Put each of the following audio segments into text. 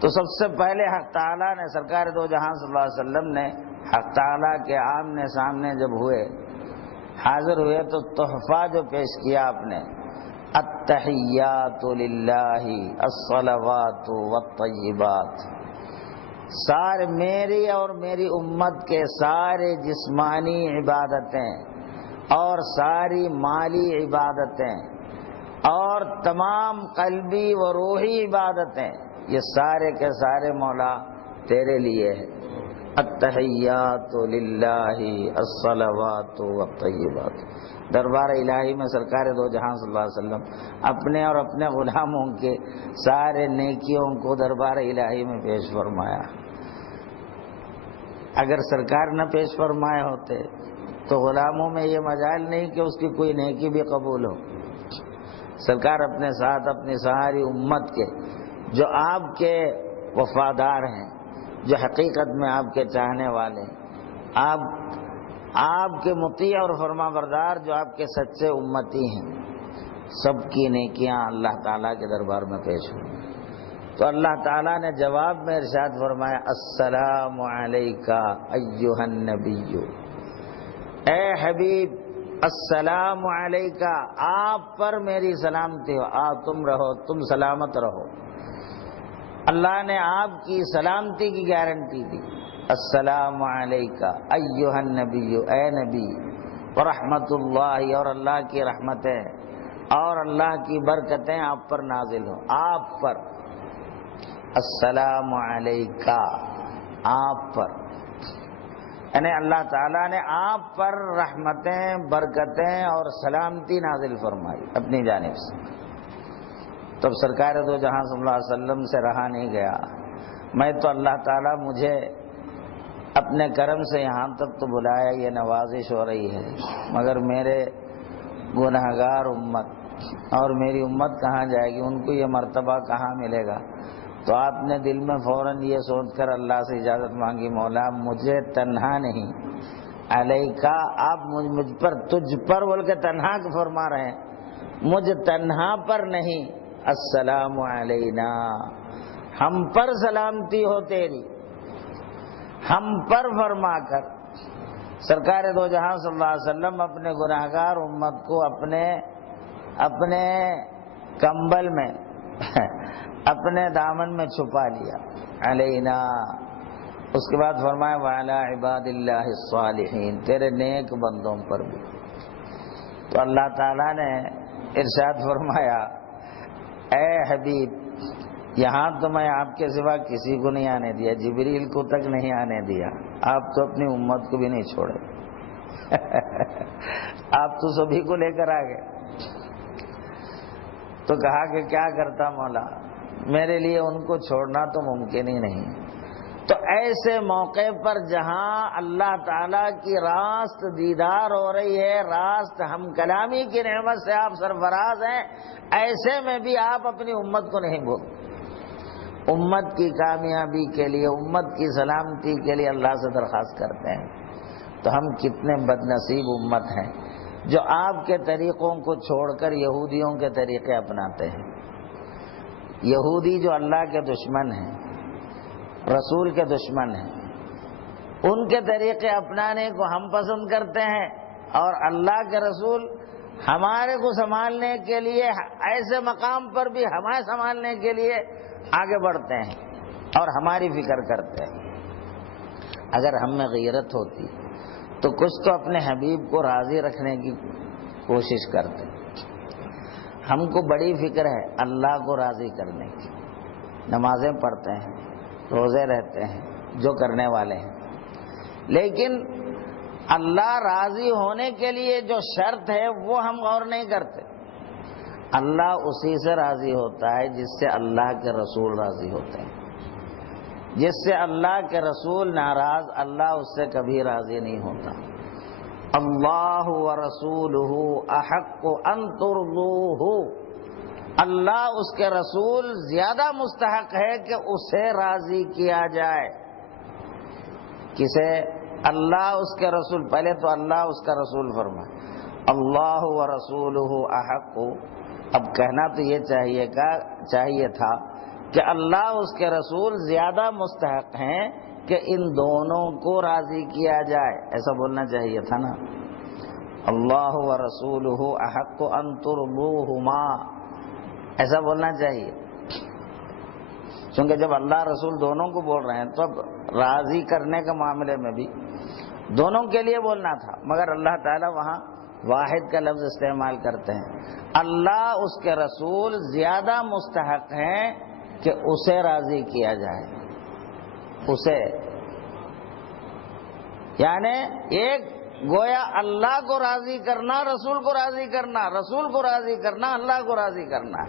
تو سب سے پہلے حق تعالیٰ نے، سرکار دو جہاں صلی اللہ علیہ وسلم نے حق تعالیٰ کے آمنے سامنے جب ہوئے، حاضر ہوئے، تو تحفہ جو پیش کیا آپ نے، التحیات للہ الصلوات والطیبات، سارے میری اور میری امت کے سارے جسمانی عبادتیں اور ساری مالی عبادتیں اور تمام قلبی و روحی عبادتیں، یہ سارے کے سارے مولا تیرے لیے ہے۔ التحیات للہ الصلوات والطیبات، دربار الہی میں سرکار دو جہاں صلی اللہ علیہ وسلم اپنے اور اپنے غلاموں کے سارے نیکیوں کو دربار الہی میں پیش فرمایا۔ اگر سرکار نہ پیش فرمائے ہوتے تو غلاموں میں یہ مجال نہیں کہ اس کی کوئی نیکی بھی قبول ہو۔ سرکار اپنے ساتھ اپنی ساری امت کے جو آپ کے وفادار ہیں، جو حقیقت میں آپ کے چاہنے والے، آپ کے مطیع اور فرما بردار، جو آپ کے سچے امتی ہیں، سب کی نیکیاں اللہ تعالیٰ کے دربار میں پیش ہوئی۔ تو اللہ تعالیٰ نے جواب میں ارشاد فرمایا، السلام علیکہ ایھا النبی، اے حبیب السلام علیکہ، آپ پر میری سلامتی ہو، تم رہو، تم سلامت رہو۔ اللہ نے آپ کی سلامتی کی گارنٹی دی، السلام علیکہ ایھا النبی، اے نبی، ورحمۃ اللہ، اور اللہ کی رحمتیں اور اللہ کی برکتیں آپ پر نازل ہوں، آپ پر، السلام علیکہ، آپ پر، یعنی اللہ تعالیٰ نے آپ پر رحمتیں، برکتیں اور سلامتی نازل فرمائی اپنی جانب سے۔ تب سرکار دو جہاں صلی اللہ علیہ وسلم سے رہا نہیں گیا، میں تو اللہ تعالیٰ مجھے اپنے کرم سے یہاں تک تو بلایا، یہ نوازش ہو رہی ہے، مگر میرے گنہگار امت اور میری امت کہاں جائے گی، ان کو یہ مرتبہ کہاں ملے گا؟ تو آپ نے دل میں فوراً یہ سوچ کر اللہ سے اجازت مانگی، مولا مجھے تنہا نہیں، علیکہ، آپ مجھ پر، تجھ پر بول کے تنہا فرما رہے ہیں، مجھ تنہا پر نہیں، السلام علینا، ہم پر سلامتی ہو تیری، ہم پر فرما کر سرکار دو جہاں صلی اللہ علیہ وسلم اپنے گناہگار امت کو اپنے کمبل میں اپنے دامن میں چھپا لیا، علینا۔ اس کے بعد فرمایا وعلی عباد اللہ الصالحین، تیرے نیک بندوں پر بھی۔ تو اللہ تعالیٰ نے ارشاد فرمایا، اے حبیب، یہاں تو میں آپ کے سوا کسی کو نہیں آنے دیا، جبریل کو تک نہیں آنے دیا، آپ تو اپنی امت کو بھی نہیں چھوڑے آپ تو سبھی کو لے کر آ گئے۔ تو کہا کہ کیا کرتا مولا، میرے لیے ان کو چھوڑنا تو ممکن ہی نہیں۔ تو ایسے موقع پر جہاں اللہ تعالیٰ کی راست دیدار ہو رہی ہے، راست ہم کلامی کی نعمت سے آپ سرفراز ہیں، ایسے میں بھی آپ اپنی امت کو نہیں بھول، امت کی کامیابی کے لیے، امت کی سلامتی کے لیے اللہ سے درخواست کرتے ہیں۔ تو ہم کتنے بد نصیب امت ہیں جو آپ کے طریقوں کو چھوڑ کر یہودیوں کے طریقے اپناتے ہیں۔ یہودی جو اللہ کے دشمن ہیں، رسول کے دشمن ہیں، ان کے طریقے اپنانے کو ہم پسند کرتے ہیں، اور اللہ کے رسول ہمارے کو سنبھالنے کے لیے، ایسے مقام پر بھی ہمیں سنبھالنے کے لیے آگے بڑھتے ہیں اور ہماری فکر کرتے ہیں۔ اگر ہم میں غیرت ہوتی تو کچھ تو اپنے حبیب کو راضی رکھنے کی کوشش کرتے۔ ہم کو بڑی فکر ہے اللہ کو راضی کرنے کی، نمازیں پڑھتے ہیں، روزے رہتے ہیں، جو کرنے والے ہیں، لیکن اللہ راضی ہونے کے لیے جو شرط ہے وہ ہم غور نہیں کرتے۔ اللہ اسی سے راضی ہوتا ہے جس سے اللہ کے رسول راضی ہوتے ہیں۔ جس سے اللہ کے رسول ناراض، اللہ اس سے کبھی راضی نہیں ہوتا۔ اللہ ورسولہ احق ان ترضوہ، اللہ اس کے رسول زیادہ مستحق ہے کہ اسے راضی کیا جائے۔ کسے؟ اللہ اس کے رسول، پہلے تو اللہ اس کا رسول فرمائے، اللہ ورسولہ احق۔ اب کہنا تو یہ چاہیے تھا کہ اللہ اس کے رسول زیادہ مستحق ہیں کہ ان دونوں کو راضی کیا جائے. ایسا بولنا چاہیے تھا نا، اللہ و رسولہ احق ان ترضوہما، ایسا بولنا چاہیے. چونکہ جب اللہ رسول دونوں کو بول رہے ہیں تو اب راضی کرنے کے معاملے میں بھی دونوں کے لیے بولنا تھا، مگر اللہ تعالیٰ وہاں واحد کا لفظ استعمال کرتے ہیں. اللہ اس کے رسول زیادہ مستحق ہیں کہ اسے راضی کیا جائے. اسے یعنی ایک گویا اللہ کو راضی کرنا، رسول کو راضی کرنا، رسول کو راضی کرنا، اللہ کو راضی کرنا.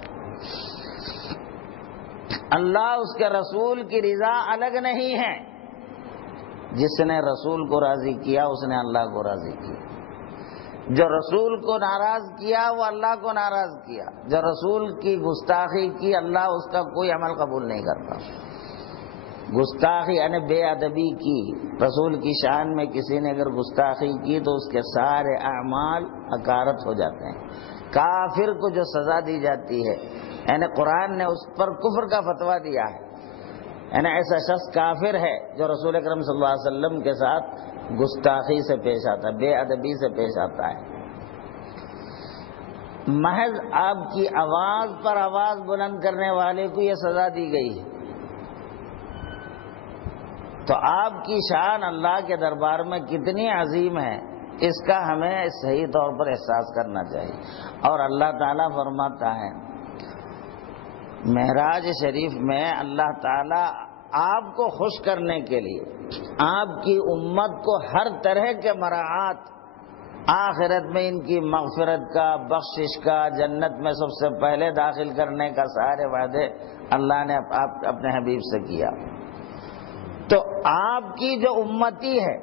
اللہ اس کے رسول کی رضا الگ نہیں ہے. جس نے رسول کو راضی کیا اس نے اللہ کو راضی کیا. جو رسول کو ناراض کیا وہ اللہ کو ناراض کیا. جو رسول کی گستاخی کی اللہ اس کا کوئی عمل قبول نہیں کرتا. گستاخی یعنی بے ادبی کی، رسول کی شان میں کسی نے اگر گستاخی کی تو اس کے سارے اعمال حقارت ہو جاتے ہیں. کافر کو جو سزا دی جاتی ہے، یعنی قرآن نے اس پر کفر کا فتویٰ دیا ہے، یعنی ایسا شخص کافر ہے جو رسول اکرم صلی اللہ علیہ وسلم کے ساتھ گستاخی سے پیش آتا ہے، بے ادبی سے پیش آتا ہے. محض آپ کی آواز پر آواز بلند کرنے والے کو یہ سزا دی گئی ہے. تو آپ کی شان اللہ کے دربار میں کتنی عظیم ہے، اس کا ہمیں صحیح طور پر احساس کرنا چاہیے. اور اللہ تعالیٰ فرماتا ہے معراج شریف میں، اللہ تعالیٰ آپ کو خوش کرنے کے لیے آپ کی امت کو ہر طرح کے مراعات، آخرت میں ان کی مغفرت کا، بخشش کا، جنت میں سب سے پہلے داخل کرنے کا سارے وعدے اللہ نے اپنے حبیب سے کیا. تو آپ کی جو امتی ہے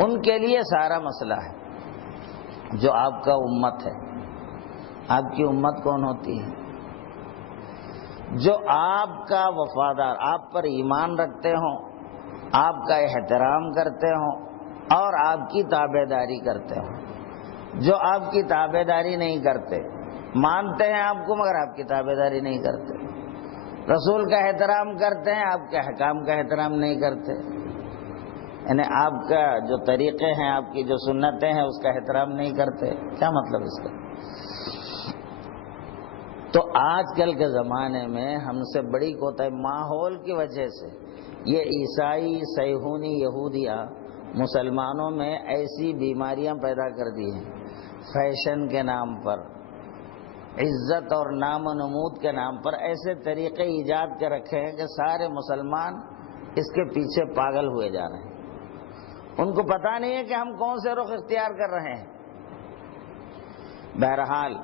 ان کے لیے سارا مسئلہ ہے. جو آپ کا امت ہے، آپ کی امت کون ہوتی ہے؟ جو آپ کا وفادار، آپ پر ایمان رکھتے ہوں، آپ کا احترام کرتے ہوں اور آپ کی تابع داری کرتے ہوں. جو آپ کی تابع داری نہیں کرتے، مانتے ہیں آپ کو مگر آپ کی تابع داری نہیں کرتے، رسول کا احترام کرتے ہیں، آپ کے احکام کا احترام نہیں کرتے، یعنی آپ کا جو طریقے ہیں، آپ کی جو سنتیں ہیں اس کا احترام نہیں کرتے. کیا مطلب اس کا؟ تو آج کل کے زمانے میں ہم سے بڑی کوتاہی ماحول کی وجہ سے، یہ عیسائی صہیونی یہودیاں مسلمانوں میں ایسی بیماریاں پیدا کر دی ہیں، فیشن کے نام پر، عزت اور نام و نمود کے نام پر ایسے طریقے ایجاد کے رکھے ہیں کہ سارے مسلمان اس کے پیچھے پاگل ہوئے جا رہے ہیں. ان کو پتہ نہیں ہے کہ ہم کون سے رخ اختیار کر رہے ہیں. بہرحال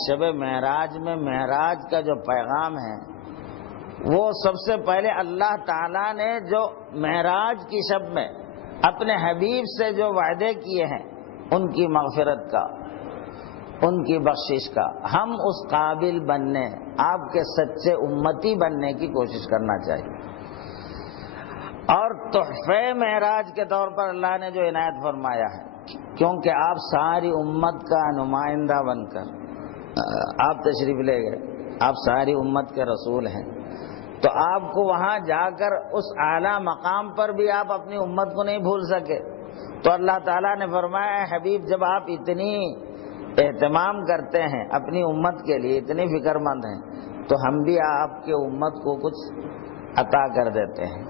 شب معراج میں معراج کا جو پیغام ہے وہ سب سے پہلے اللہ تعالیٰ نے جو معراج کی شب میں اپنے حبیب سے جو وعدے کیے ہیں ان کی مغفرت کا، ان کی بخشش کا، ہم اس قابل بننے، آپ کے سچے امتی بننے کی کوشش کرنا چاہیے. اور تحفے معراج کے طور پر اللہ نے جو عنایت فرمایا ہے، کیونکہ آپ ساری امت کا نمائندہ بن کر آپ تشریف لے گئے، آپ ساری امت کے رسول ہیں، تو آپ کو وہاں جا کر اس اعلیٰ مقام پر بھی آپ اپنی امت کو نہیں بھول سکے. تو اللہ تعالیٰ نے فرمایا اے حبیب، جب آپ اتنی اہتمام کرتے ہیں اپنی امت کے لیے، اتنی فکر مند ہیں، تو ہم بھی آپ کے امت کو کچھ عطا کر دیتے ہیں.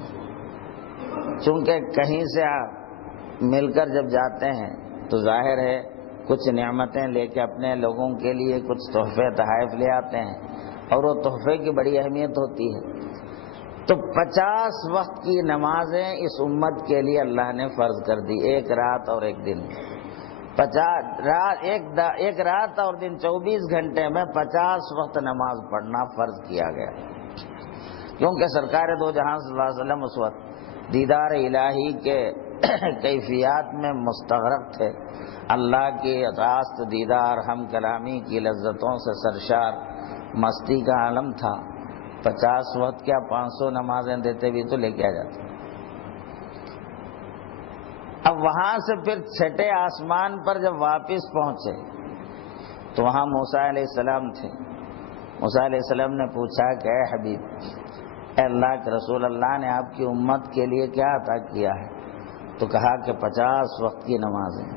چونکہ کہیں سے آپ مل کر جب جاتے ہیں تو ظاہر ہے کچھ نعمتیں لے کے اپنے لوگوں کے لیے کچھ تحفے تحائف لے آتے ہیں، اور وہ تحفے کی بڑی اہمیت ہوتی ہے. تو 50 وقت کی نمازیں اس امت کے لیے اللہ نے فرض کر دی، ایک رات اور ایک دن. ایک رات اور دن 24 گھنٹے میں 50 وقت نماز پڑھنا فرض کیا گیا، کیونکہ سرکار دو جہاں صلی اللہ علیہ وسلم اس وقت دیدار الہی کے کیفیات میں مستغرق تھے. اللہ کی راست دیدار، ہم کلامی کی لذتوں سے سرشار مستی کا عالم تھا. 50 وقت کیا 500 نمازیں دیتے بھی تو لے کے آ جاتے. اب وہاں سے پھر چھٹے آسمان پر جب واپس پہنچے تو وہاں موسیٰ علیہ السلام تھے، موسیٰ علیہ السلام نے پوچھا کہ اے حبیب، اے اللہ کے رسول، اللہ نے آپ کی امت کے لیے کیا عطا کیا ہے؟ تو کہا کہ 50 وقت کی نمازیں۔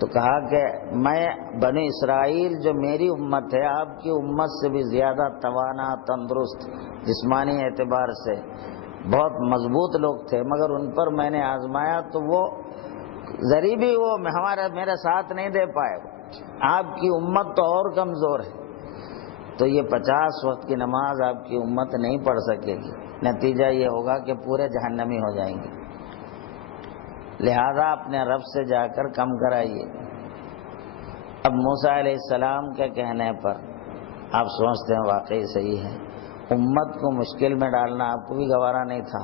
تو کہا کہ میں بنی اسرائیل جو میری امت ہے آپ کی امت سے بھی زیادہ توانا، تندرست، جسمانی اعتبار سے بہت مضبوط لوگ تھے، مگر ان پر میں نے آزمایا تو وہ ذری بھی وہ میرا ساتھ نہیں دے پائے۔ آپ کی امت تو اور کمزور ہے، تو یہ 50 وقت کی نماز آپ کی امت نہیں پڑھ سکے گی، نتیجہ یہ ہوگا کہ پورے جہنمی ہو جائیں گے۔ لہذا اپنے رب سے جا کر کم کرائیے۔ اب موسیٰ علیہ السلام کے کہنے پر آپ سوچتے ہیں واقعی صحیح ہے، امت کو مشکل میں ڈالنا آپ کو بھی گوارا نہیں تھا،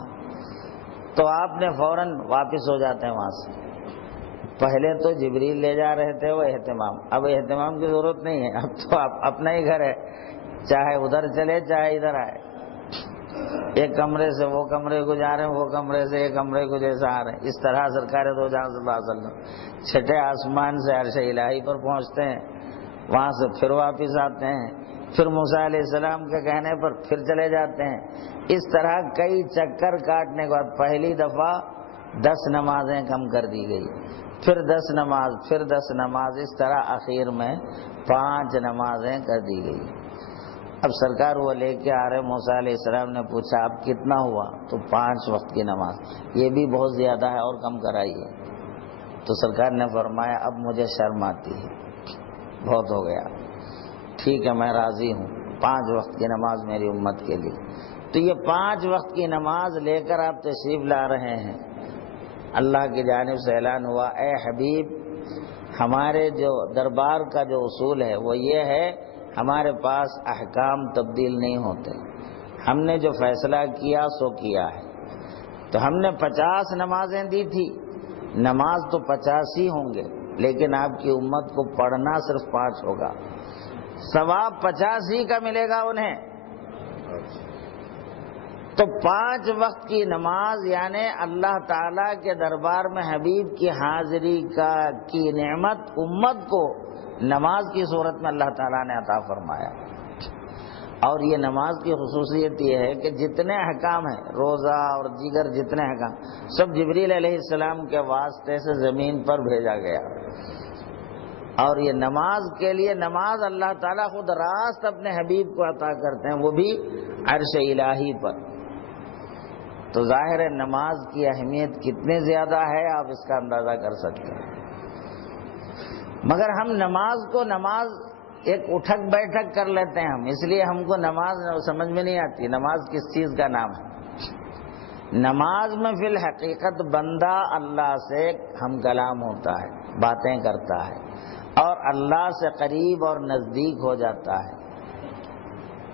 تو آپ نے فوراً واپس ہو جاتے ہیں وہاں سے۔ پہلے تو جبریل لے جا رہے تھے وہ اہتمام، اب اہتمام کی ضرورت نہیں ہے، اب تو اپنا ہی گھر ہے، چاہے ادھر چلے چاہے ادھر آئے، ایک کمرے سے وہ کمرے کو جا رہے ہیں، وہ کمرے سے ایک کمرے کو جیسا آ رہے ہیں۔ اس طرح سرکار دو جہاں صلی اللہ علیہ وسلم چھٹے آسمان سے عرش الہی پر پہنچتے ہیں، وہاں سے پھر واپس آتے ہیں، پھر موسیٰ علیہ السلام کے کہنے پر پھر چلے جاتے ہیں۔ اس طرح کئی چکر کاٹنے کے بعد پہلی دفعہ 10 نمازیں کم کر دی گئی، پھر 10 نماز، پھر 10 نماز، اس طرح اخیر میں 5 نمازیں کر دی گئی۔ اب سرکار وہ لے کے آ رہے، موسیٰ علیہ السلام نے پوچھا اب کتنا ہوا؟ تو 5 وقت کی نماز، یہ بھی بہت زیادہ ہے اور کم کرائیے۔ تو سرکار نے فرمایا اب مجھے شرم آتی ہے، بہت ہو گیا، ٹھیک ہے میں راضی ہوں، 5 وقت کی نماز میری امت کے لیے۔ تو یہ 5 وقت کی نماز لے کر آپ تشریف لا رہے ہیں، اللہ کی جانب سے اعلان ہوا اے حبیب، ہمارے جو دربار کا جو اصول ہے وہ یہ ہے، ہمارے پاس احکام تبدیل نہیں ہوتے، ہم نے جو فیصلہ کیا سو کیا ہے۔ تو ہم نے 50 نمازیں دی تھی، نماز تو 50 ہی ہوں گے، لیکن آپ کی امت کو پڑھنا صرف 5 ہوگا، ثواب 50 ہی کا ملے گا انہیں۔ تو 5 وقت کی نماز یعنی اللہ تعالیٰ کے دربار میں حبیب کی حاضری کی نعمت امت کو نماز کی صورت میں اللہ تعالیٰ نے عطا فرمایا۔ اور یہ نماز کی خصوصیت یہ ہے کہ جتنے احکام ہیں، روزہ اور دیگر جتنے احکام، سب جبریل علیہ السلام کے واسطے سے زمین پر بھیجا گیا۔ اور یہ نماز کے لیے، نماز اللہ تعالیٰ خود راست اپنے حبیب کو عطا کرتے ہیں، وہ بھی عرش الہی پر۔ تو ظاہر ہے نماز کی اہمیت کتنی زیادہ ہے آپ اس کا اندازہ کر سکتے ہیں۔ مگر ہم نماز ایک اٹھک بیٹھک کر لیتے ہیں ہم، اس لیے ہم کو نماز سمجھ میں نہیں آتی نماز کس چیز کا نام ہے۔ نماز میں فی الحقیقت بندہ اللہ سے ہم کلام ہوتا ہے، باتیں کرتا ہے اور اللہ سے قریب اور نزدیک ہو جاتا ہے،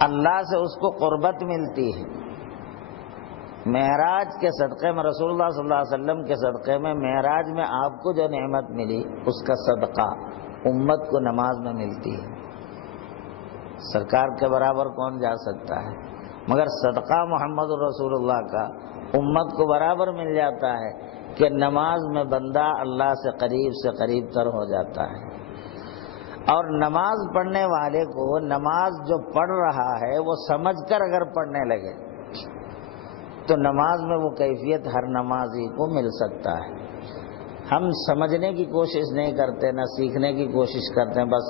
اللہ سے اس کو قربت ملتی ہے۔ معراج کے صدقے میں، رسول اللہ صلی اللہ علیہ وسلم کے صدقے میں، معراج میں آپ کو جو نعمت ملی اس کا صدقہ امت کو نماز میں ملتی ہے۔ سرکار کے برابر کون جا سکتا ہے، مگر صدقہ محمد رسول اللہ کا امت کو برابر مل جاتا ہے کہ نماز میں بندہ اللہ سے قریب تر ہو جاتا ہے۔ اور نماز پڑھنے والے کو نماز جو پڑھ رہا ہے وہ سمجھ کر اگر پڑھنے لگے تو نماز میں وہ کیفیت ہر نمازی کو مل سکتا ہے۔ ہم سمجھنے کی کوشش نہیں کرتے، نہ سیکھنے کی کوشش کرتے ہیں، بس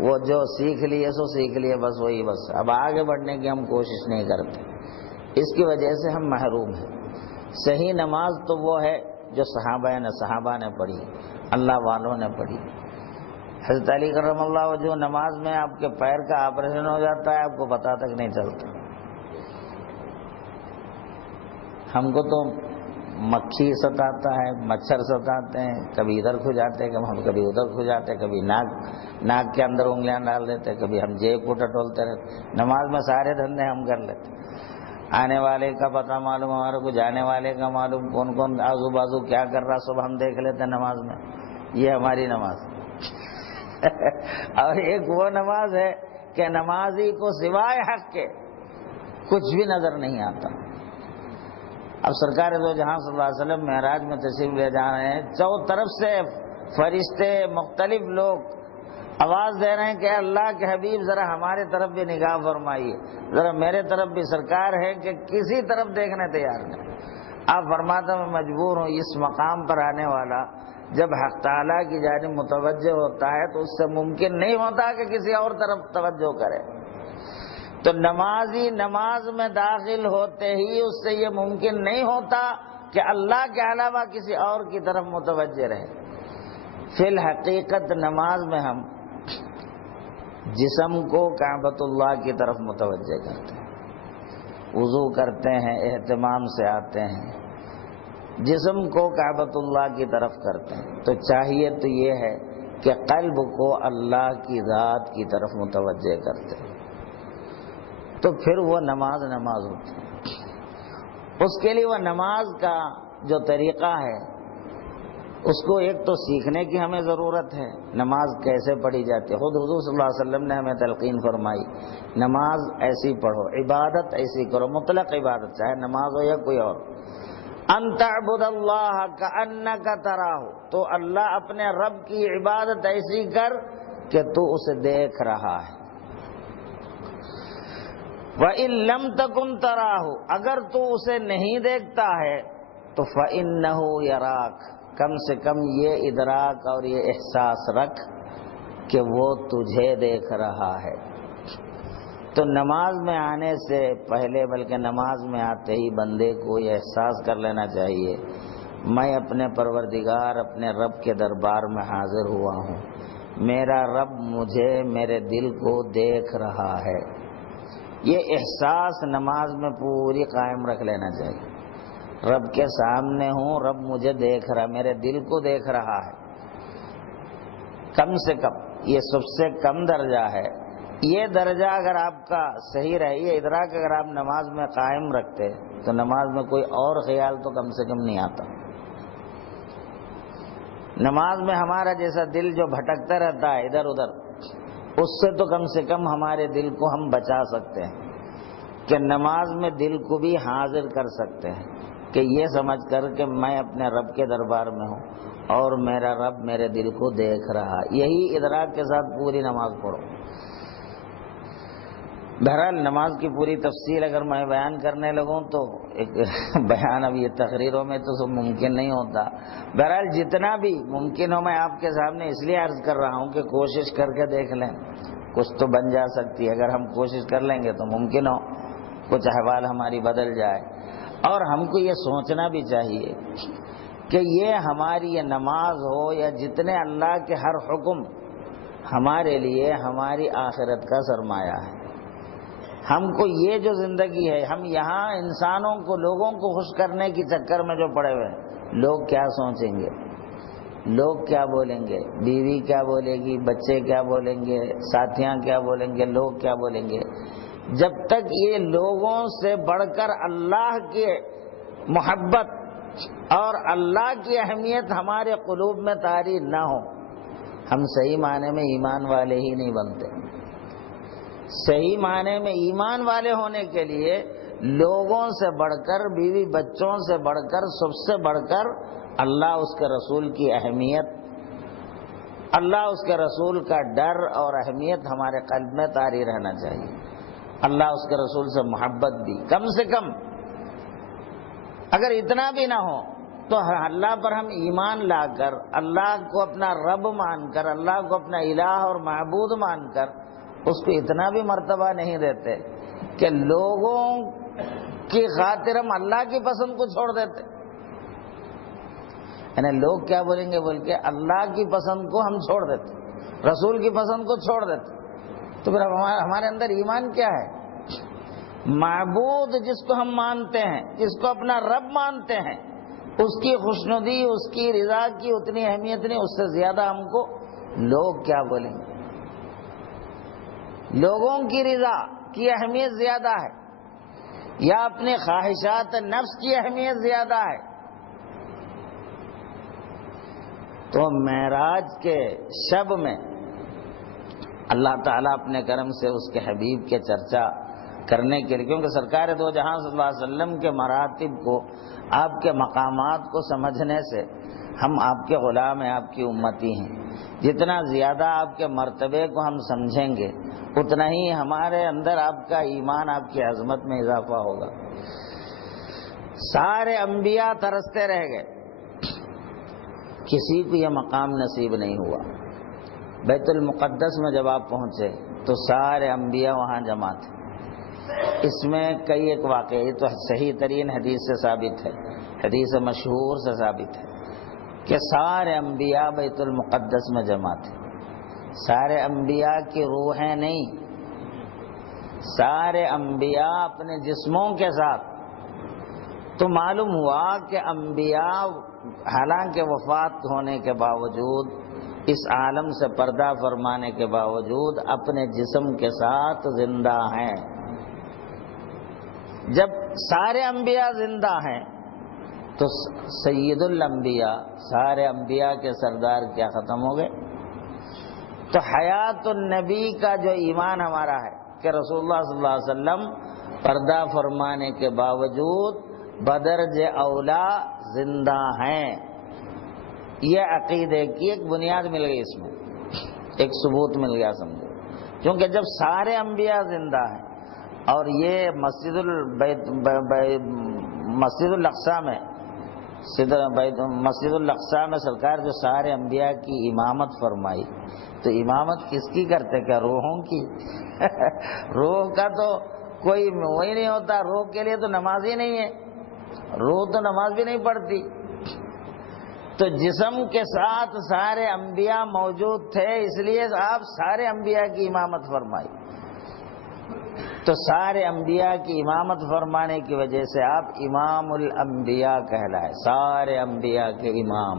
وہ جو سیکھ لیے سو سیکھ لیے، بس وہی، بس اب آگے بڑھنے کی ہم کوشش نہیں کرتے۔ اس کی وجہ سے ہم محروم ہیں۔ صحیح نماز تو وہ ہے جو صحابہ نے پڑھی، اللہ والوں نے پڑھی۔ حضرت علی کرم اللہ وجہ نماز میں آپ کے پیر کا آپریشن ہو جاتا ہے، آپ کو پتہ تک نہیں چلتا۔ ہم کو تو مکھی ستاتا ہے، مچھر ستاتے ہیں، کبھی ادھر کھو جاتے ہیں، کبھی ادھر کھو جاتے ہیں، کبھی ناک کے اندر انگلیاں ڈال دیتے ہیں، کبھی ہم جیب کو ٹٹولتے رہتے۔ نماز میں سارے دھندے ہم کر لیتے، آنے والے کا پتہ معلوم، ہمارے کو جانے والے کا معلوم، کون کون آزو بازو کیا کر رہا سب ہم دیکھ لیتے ہیں نماز میں۔ یہ ہماری نماز اور ایک وہ نماز ہے کہ نمازی کو سوائے حق کے کچھ بھی نظر نہیں آتا۔ اب سرکار دو جہاں صلی اللہ علیہ وسلم معراج میں تشریف لے جا رہے ہیں، چاروں طرف سے فرشتے، مختلف لوگ آواز دے رہے ہیں کہ اللہ کے حبیب ذرا ہمارے طرف بھی نگاہ فرمائیے، ذرا میرے طرف بھی، سرکار ہے کہ کسی طرف دیکھنے تیار نہیں۔ آپ فرماتے میں مجبور ہوں، اس مقام پر آنے والا جب حق تعالیٰ کی جانب متوجہ ہوتا ہے تو اس سے ممکن نہیں ہوتا کہ کسی اور طرف توجہ کرے۔ تو نمازی نماز میں داخل ہوتے ہی اس سے یہ ممکن نہیں ہوتا کہ اللہ کے علاوہ کسی اور کی طرف متوجہ رہے۔ فی الحقیقت نماز میں ہم جسم کو کعبۃ اللہ کی طرف متوجہ کرتے ہیں، وضو کرتے ہیں، اہتمام سے آتے ہیں، جسم کو کعبۃ اللہ کی طرف کرتے ہیں، تو چاہیے تو یہ ہے کہ قلب کو اللہ کی ذات کی طرف متوجہ کرتے ہیں، تو پھر وہ نماز ہوتی ہے۔ اس کے لیے وہ نماز کا جو طریقہ ہے اس کو ایک تو سیکھنے کی ہمیں ضرورت ہے، نماز کیسے پڑھی جاتی ہے۔ خود حضور صلی اللہ علیہ وسلم نے ہمیں تلقین فرمائی، نماز ایسی پڑھو، عبادت ایسی کرو، مطلق عبادت چاہے نماز ہو یا کوئی اور۔ ان تعبد اللہ کأنک تراہ، تو اللہ اپنے رب کی عبادت ایسی کر کہ تو اسے دیکھ رہا ہے۔ وَإِن لَمْ تَكُنْ تَرَاهُ، اگر تو اسے نہیں دیکھتا ہے تو فَإِنَّهُ يَرَاكَ، کم سے کم یہ ادراک اور یہ احساس رکھ کہ وہ تجھے دیکھ رہا ہے۔ تو نماز میں آنے سے پہلے، بلکہ نماز میں آتے ہی بندے کو یہ احساس کر لینا چاہیے میں اپنے پروردگار، اپنے رب کے دربار میں حاضر ہوا ہوں، میرا رب مجھے، میرے دل کو دیکھ رہا ہے۔ یہ احساس نماز میں پوری قائم رکھ لینا چاہیے، رب کے سامنے ہوں، رب مجھے دیکھ رہا، میرے دل کو دیکھ رہا ہے۔ کم سے کم یہ سب سے کم درجہ ہے۔ یہ درجہ اگر آپ کا صحیح رہے، یہ ادراک اگر آپ نماز میں قائم رکھتے تو نماز میں کوئی اور خیال تو کم سے کم نہیں آتا۔ نماز میں ہمارا جیسا دل جو بھٹکتا رہتا ہے ادھر ادھر، اس سے تو کم سے کم ہمارے دل کو ہم بچا سکتے ہیں کہ نماز میں دل کو بھی حاضر کر سکتے ہیں کہ یہ سمجھ کر کہ میں اپنے رب کے دربار میں ہوں اور میرا رب میرے دل کو دیکھ رہا۔ یہی ادراک کے ساتھ پوری نماز پڑھو۔ بہرحال نماز کی پوری تفصیل اگر میں بیان کرنے لگوں تو ایک بیان اب یہ تقریروں میں تو سب ممکن نہیں ہوتا۔ بہرحال جتنا بھی ممکن ہو میں آپ کے سامنے اس لیے عرض کر رہا ہوں کہ کوشش کر کے دیکھ لیں، کچھ تو بن جا سکتی ہے۔ اگر ہم کوشش کر لیں گے تو ممکن ہو کچھ احوال ہماری بدل جائے۔ اور ہم کو یہ سوچنا بھی چاہیے کہ یہ ہماری یہ نماز ہو یا جتنے اللہ کے ہر حکم ہمارے لیے ہماری آخرت کا سرمایہ ہے۔ ہم کو یہ جو زندگی ہے، ہم یہاں انسانوں کو، لوگوں کو خوش کرنے کے چکر میں جو پڑے ہوئے ہیں، لوگ کیا سوچیں گے، لوگ کیا بولیں گے، بیوی کیا بولے گی، بچے کیا بولیں گے، ساتھیاں کیا بولیں گے، لوگ کیا بولیں گے، جب تک یہ لوگوں سے بڑھ کر اللہ کی محبت اور اللہ کی اہمیت ہمارے قلوب میں طاری نہ ہو، ہم صحیح معنی میں ایمان والے ہی نہیں بنتے۔ صحیح معنی میں ایمان والے ہونے کے لیے لوگوں سے بڑھ کر، بیوی بچوں سے بڑھ کر، سب سے بڑھ کر اللہ، اس کے رسول کی اہمیت، اللہ اس کے رسول کا ڈر اور اہمیت ہمارے قلب میں طاری رہنا چاہیے۔ اللہ اس کے رسول سے محبت بھی، کم سے کم اگر اتنا بھی نہ ہو تو اللہ پر ہم ایمان لا کر، اللہ کو اپنا رب مان کر، اللہ کو اپنا الہ اور معبود مان کر اس کو اتنا بھی مرتبہ نہیں دیتے کہ لوگوں کی خاطر ہم اللہ کی پسند کو چھوڑ دیتے، یعنی لوگ کیا بولیں گے بول کے اللہ کی پسند کو ہم چھوڑ دیتے، رسول کی پسند کو چھوڑ دیتے، تو پھر ہمارے اندر ایمان کیا ہے؟ معبود جس کو ہم مانتے ہیں، جس کو اپنا رب مانتے ہیں، اس کی خوشنودی، اس کی رضا کی اتنی اہمیت نہیں، اس سے زیادہ ہم کو لوگ کیا بولیں گے، لوگوں کی رضا کی اہمیت زیادہ ہے یا اپنے خواہشات نفس کی اہمیت زیادہ ہے۔ تو معراج کے شب میں اللہ تعالیٰ اپنے کرم سے اس کے حبیب کے چرچا کرنے کے لیے، کیونکہ سرکار دو جہاں صلی اللہ علیہ وسلم کے مراتب کو، آپ کے مقامات کو سمجھنے سے ہم آپ کے غلام ہیں، آپ کی امتی ہیں. جتنا زیادہ آپ کے مرتبے کو ہم سمجھیں گے اتنا ہی ہمارے اندر آپ کا ایمان، آپ کی عظمت میں اضافہ ہوگا. سارے انبیاء ترستے رہ گئے، کسی کو یہ مقام نصیب نہیں ہوا. بیت المقدس میں جب آپ پہنچے تو سارے انبیاء وہاں جمع تھے. اس میں کئی ایک واقعی تو صحیح ترین حدیث سے ثابت ہے، حدیث مشہور سے ثابت ہے کہ سارے انبیاء بیت المقدس میں جمع تھے. سارے انبیاء کی روحیں نہیں، سارے انبیاء اپنے جسموں کے ساتھ. تو معلوم ہوا کہ انبیاء حالانکہ وفات ہونے کے باوجود، اس عالم سے پردہ فرمانے کے باوجود اپنے جسم کے ساتھ زندہ ہیں. جب سارے انبیاء زندہ ہیں تو سید الانبیاء، سارے انبیاء کے سردار کیا ختم ہو گئے؟ تو حیات النبی کا جو ایمان ہمارا ہے کہ رسول اللہ صلی اللہ علیہ وسلم پردہ فرمانے کے باوجود بدرج اولا زندہ ہیں، یہ عقیدے کی ایک بنیاد مل گئی، اس میں ایک ثبوت مل گیا سمجھو. کیونکہ جب سارے انبیاء زندہ ہیں اور یہ مسجد الاقصی میں سرکار جو سارے انبیاء کی امامت فرمائی، تو امامت کس کی کرتے؟ کیا روحوں کی؟ روح کا تو کوئی وہی نہیں ہوتا، روح کے لیے تو نماز ہی نہیں ہے، روح تو نماز بھی نہیں پڑھتی. تو جسم کے ساتھ سارے انبیاء موجود تھے، اس لیے آپ سارے انبیاء کی امامت فرمائی. تو سارے انبیاء کی امامت فرمانے کی وجہ سے آپ امام الانبیاء کہلائے، سارے انبیاء کے امام.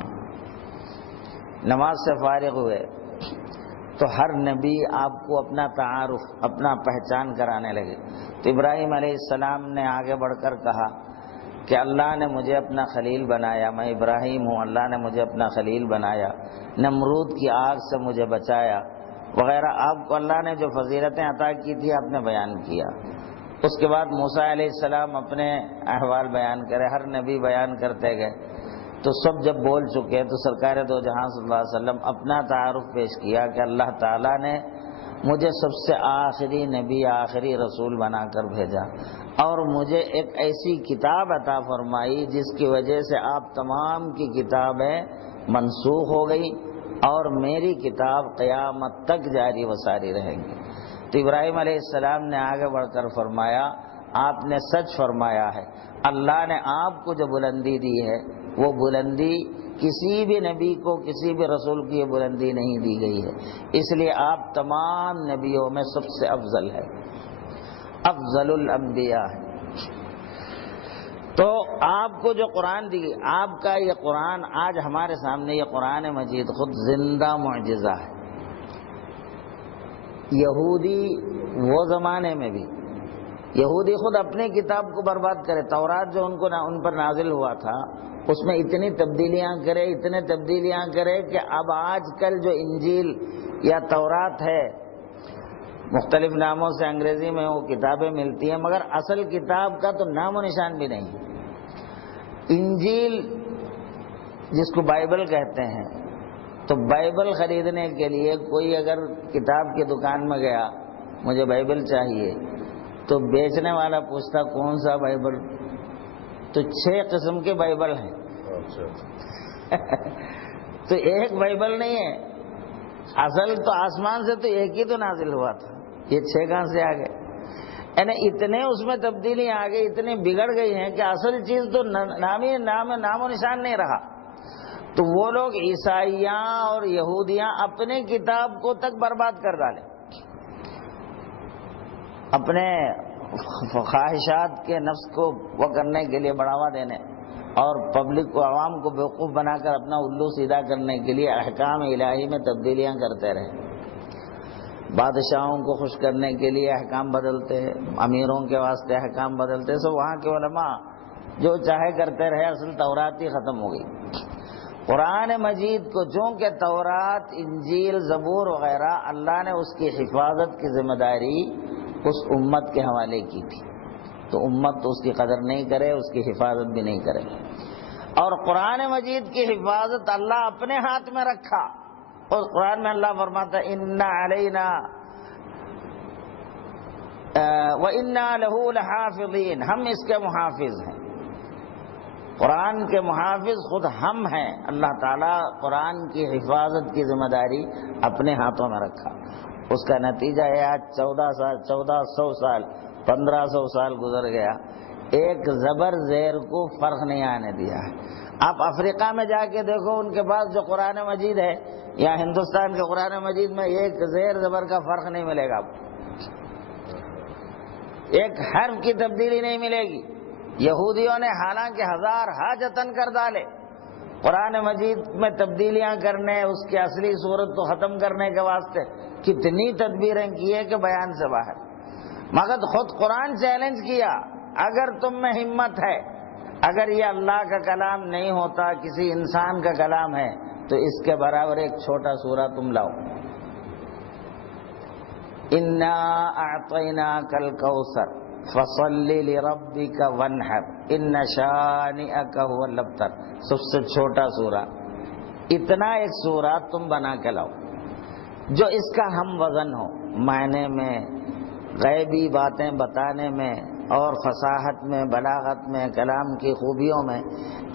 نماز سے فارغ ہوئے تو ہر نبی آپ کو اپنا تعارف، اپنا پہچان کرانے لگے. تو ابراہیم علیہ السلام نے آگے بڑھ کر کہا کہ اللہ نے مجھے اپنا خلیل بنایا، میں ابراہیم ہوں، اللہ نے مجھے اپنا خلیل بنایا، نمرود کی آگ سے مجھے بچایا وغیرہ. آپ کو اللہ نے جو فضیلتیں عطا کی تھی آپ نے بیان کیا. اس کے بعد موسیٰ علیہ السلام اپنے احوال بیان کرے، ہر نبی بیان کرتے گئے. تو سب جب بول چکے تو سرکار دو جہاں صلی اللہ علیہ وسلم اپنا تعارف پیش کیا کہ اللہ تعالیٰ نے مجھے سب سے آخری نبی، آخری رسول بنا کر بھیجا، اور مجھے ایک ایسی کتاب عطا فرمائی جس کی وجہ سے آپ تمام کی کتابیں منسوخ ہو گئی اور میری کتاب قیامت تک جاری و ساری رہیں گی. تو ابراہیم علیہ السلام نے آگے بڑھ کر فرمایا آپ نے سچ فرمایا ہے، اللہ نے آپ کو جو بلندی دی ہے وہ بلندی کسی بھی نبی کو، کسی بھی رسول کی یہ بلندی نہیں دی گئی ہے، اس لیے آپ تمام نبیوں میں سب سے افضل ہے، افضل الانبیاء ہے. تو آپ کو جو قرآن دی گئی، آپ کا یہ قرآن آج ہمارے سامنے، یہ قرآن مجید خود زندہ معجزہ ہے. یہودی وہ زمانے میں بھی، یہودی خود اپنی کتاب کو برباد کرے، تورات جو ان پر نازل ہوا تھا اس میں اتنی تبدیلیاں کرے، اتنے تبدیلیاں کرے کہ اب آج کل جو انجیل یا تورات ہے، مختلف ناموں سے انگریزی میں وہ کتابیں ملتی ہیں مگر اصل کتاب کا تو نام و نشان بھی نہیں. انجیل جس کو بائبل کہتے ہیں، تو بائبل خریدنے کے لیے کوئی اگر کتاب کی دکان میں گیا مجھے بائبل چاہیے تو بیچنے والا پوچھتا کون سا بائبل؟ تو 6 قسم کے بائبل ہیں. تو ایک بائبل نہیں ہے، اصل تو آسمان سے تو ایک ہی تو نازل ہوا تھا، یہ 6 کہاں سے آ گئے؟ یعنی اتنے اس میں تبدیلیاں آ گئی، اتنی بگڑ گئی ہیں کہ اصل چیز تو نام و نشان نہیں رہا. تو وہ لوگ عیسائیاں اور یہودیاں اپنے کتاب کو تک برباد کر ڈالے، اپنے خواہشات کے نفس کو وہ کرنے کے لیے بڑھاوا دینے اور پبلک کو، عوام کو بیوقوف بنا کر اپنا الو سیدھا کرنے کے لیے احکام الہی میں تبدیلیاں کرتے رہے. بادشاہوں کو خوش کرنے کے لیے احکام بدلتے، امیروں کے واسطے احکام بدلتے. سو وہاں کے علماء جو چاہے کرتے رہے، اصل تورات ہی ختم ہو گئی. قرآن مجید کو چونکہ تورات، انجیل، زبور وغیرہ اللہ نے اس کی حفاظت کی ذمہ داری اس امت کے حوالے کی تھی، تو امت تو اس کی قدر نہیں کرے، اس کی حفاظت بھی نہیں کرے. اور قرآن مجید کی حفاظت اللہ اپنے ہاتھ میں رکھا. اور قرآن میں اللہ فرماتا ہے اِنَّ عَلَيْنَا وَإِنَّا لَهُ لَحَافِظِينَ، ہم اس کے محافظ ہیں. قرآن کے محافظ خود ہم ہیں. اللہ تعالیٰ قرآن کی حفاظت کی ذمہ داری اپنے ہاتھوں میں رکھا. اس کا نتیجہ ہے آج 1400 سال 1500 سال گزر گیا، ایک زبر زیر کو فرق نہیں آنے دیا ہے. آپ افریقہ میں جا کے دیکھو، ان کے پاس جو قرآن مجید ہے یا ہندوستان کے قرآن مجید میں ایک زیر زبر کا فرق نہیں ملے گا، ایک حرف کی تبدیلی نہیں ملے گی. یہودیوں نے حالانکہ ہزار حاجتن کر ڈالے قرآن مجید میں تبدیلیاں کرنے، اس کی اصلی صورت کو ختم کرنے کے واسطے کتنی تدبیریں کی ہے کہ بیان سے باہر. مگر خود قرآن چیلنج کیا، اگر تم میں ہمت ہے، اگر یہ اللہ کا کلام نہیں ہوتا، کسی انسان کا کلام ہے، تو اس کے برابر ایک چھوٹا سورہ تم لاؤ. اِنَّا أَعْطَيْنَاكَ الْكَوْثَرَ فَصَلِّ لِرَبِّكَ وَانْحَرْ إِنَّ شَانِئَكَ هُوَ الْأَبْتَرُ. سب سے چھوٹا سورہ، اتنا ایک سورہ تم بنا کے لاؤ جو اس کا ہم وزن ہو، معنی میں، غیبی باتیں بتانے میں، اور فصاحت میں، بلاغت میں، کلام کی خوبیوں میں،